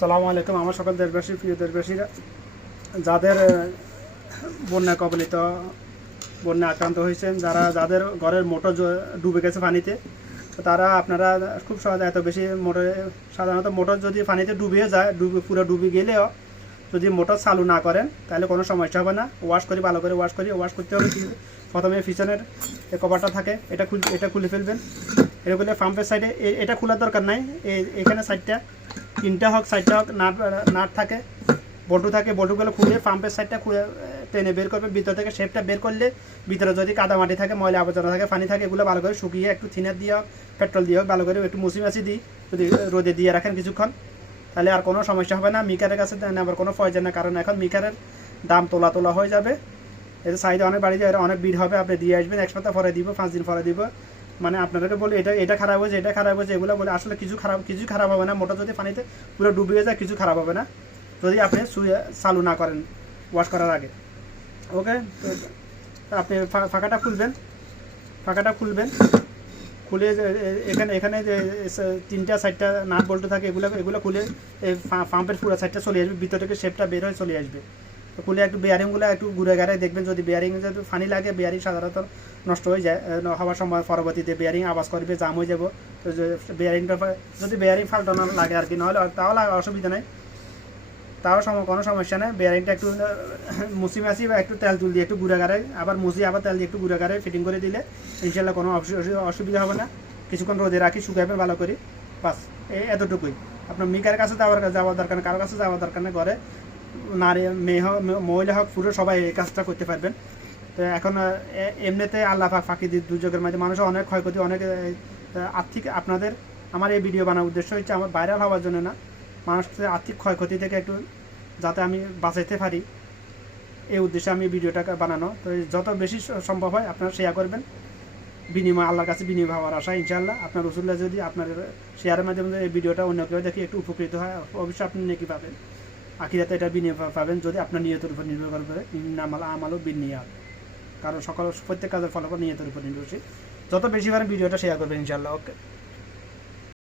সালামু আলাইকুম, আমার সকল দেশবাসী, প্রিয় দেশবাসীরা। যাদের বন্যা কবলিত, বন্যা আক্রান্ত হয়েছেন যারা, যাদের ঘরের মোটর ডুবে গেছে পানিতে তারা আপনারা খুব সহজে এত বেশি মোটর, সাধারণত মোটর যদি পানিতে ডুবিয়ে যায়, ডুবে, পুরো ডুবে গেলেও যদি মোটর চালু না করেন, তাহলে কোনো সমস্যা হবে না। ওয়াশ করি, ভালো করে ওয়াশ করি, ওয়াশ করতে হবে প্রথমে পিছনের কভারটা থাকে, এটা খুল, এটা খুলে ফেলবেন। খুলে পাম্পের সাইডে এটা খোলার দরকার নাই। এখানে সাইডটা তিনটা হোক সাইডটা হোক, নাট নাট থাকে বল্টু থাকে বল্টুগুলো খুলে পাম্পের সাইডটা খুলে টেনে বের করবে, ভিতর থেকে শেপটা বের করলে ভিতরে যদি কাদা মাটি থাকে, ময়লা আবর্জনা থাকে, পানি থাকে, এগুলো ভালো করে শুকিয়ে একটু থিনার দিয়ে হোক পেট্রোল দিয়ে হোক, ভালো করে একটু মুসি মাছি দিই, যদি রোদে দিয়ে রাখেন কিছুক্ষণ, তাহলে আর কোনো সমস্যা হবে না। মিকারের কাছে নেবার কোনো প্রয়োজন না, কারণ এখন মিকারের দাম তোলা তোলা হয়ে যাবে। এতে সাইডে অনেক বাড়িতে অনেক ভিড় হবে, আপনি দিয়ে আসবেন এক সপ্তাহ পরে দিব, পাঁচ দিন পরে দিব। মানে আপনাদেরকে বলি, এটা এটা খারাপ হয়েছে, এটা খারাপ হয়েছে, এগুলো বলে আসলে কিছু খারাপ কিছু খারাপ হবে না মোটর যদি পানিতে পুরো ডুবিয়ে যায়, কিছু খারাপ হবে না। যদি আপনি সুইয়া চালু না করেন ওয়াশ করার আগে। ওকে আপনি ফাঁকাটা খুলবেন ফাঁকাটা খুলবেন, খুলে এখানে এখানে যে তিনটা সাইডটা নাট বল্টু থাকে, এগুলো এগুলো খুলে পাম্পের পুরো সাইডটা চলে আসবে, ভিতর থেকে শেপটা বের হয়ে চলে আসবে। তো খুলে একটু বেয়ারিংগুলো একটু ঘুরে গাড়ে দেখবেন, যদি বেয়ারিং যদি ফানি লাগে বেয়ারিং সাধারণত নষ্ট হয়ে যায় হওয়ার সময় পরবর্তীতে বেয়ারিং আওয়াজ করবে জাম হয়ে যাব। তো বেয়ারিংটা যদি বেয়ারিং ফাল্টানো লাগে আর কি, নাহলে তাও লাগে অসুবিধা নেই। তাও কোনো সমস্যা নেই। বেয়ারিংটা একটু মুছি মাছি বা একটু তেল তুল দিয়ে একটু ঘুরে গাড়ে আবার মুছি, আবার তেল দিয়ে একটু ঘুরে গাড়ে ফিটিং করে দিলে ইনশাল্লাহ কোনো অসু- অসু- অসুবিধা হবে না। কিছুক্ষণ রোদে রাখি শুকাইবেন ভালো করে। বাস এই এতটুকুই। আপনার মিকার কাছে যাওয়ার যাওয়ার দরকার নেই, কারও কাছে যাওয়ার দরকার নেই, ঘরে নারী, মেয়ে হোক, মহিলা হোক পুরো সবাই এই কাজটা করতে পারবেন। তো এখন এমনিতে আল্লাহ পাক ফাঁকি দিয়ে দুর্যোগের মাঝে মানুষের অনেক ক্ষয়ক্ষতি, অনেক আর্থিক, আপনাদের, আমার এই ভিডিও বানানোর উদ্দেশ্য হচ্ছে আমার ভাইরাল হওয়ার জন্য না মানুষের আর্থিক ক্ষয়ক্ষতি থেকে একটু যাতে আমি বাঁচাইতে পারি, এই উদ্দেশ্যে আমি ভিডিওটা বানানো। তো যত বেশি সম্ভব হয় আপনারা শেয়ার করবেন। বিনিময় আল্লাহর কাছে বিনিময় হওয়ার আশা, ইনশাআল্লাহ। আপনার রসুল্লাহ যদি আপনার শেয়ারের মাধ্যমে এই ভিডিওটা অন্য কেউ দেখি একটু উপকৃত হয়, অবশ্যই আপনি নেকি পাবেন। আখিরাতে এটা বিনিয়োগ পাবেন যদি আপনার নিয়তের উপর নির্ভর করবে নামাল আমালও বিনিয়োগ কারণ সকল প্রত্যেক কাজের ফলাফল নিয়তের উপর নির্ভরশীল। যত বেশি পারেন ভিডিওটা শেয়ার করবেন ইনশাল্লাহ ওকে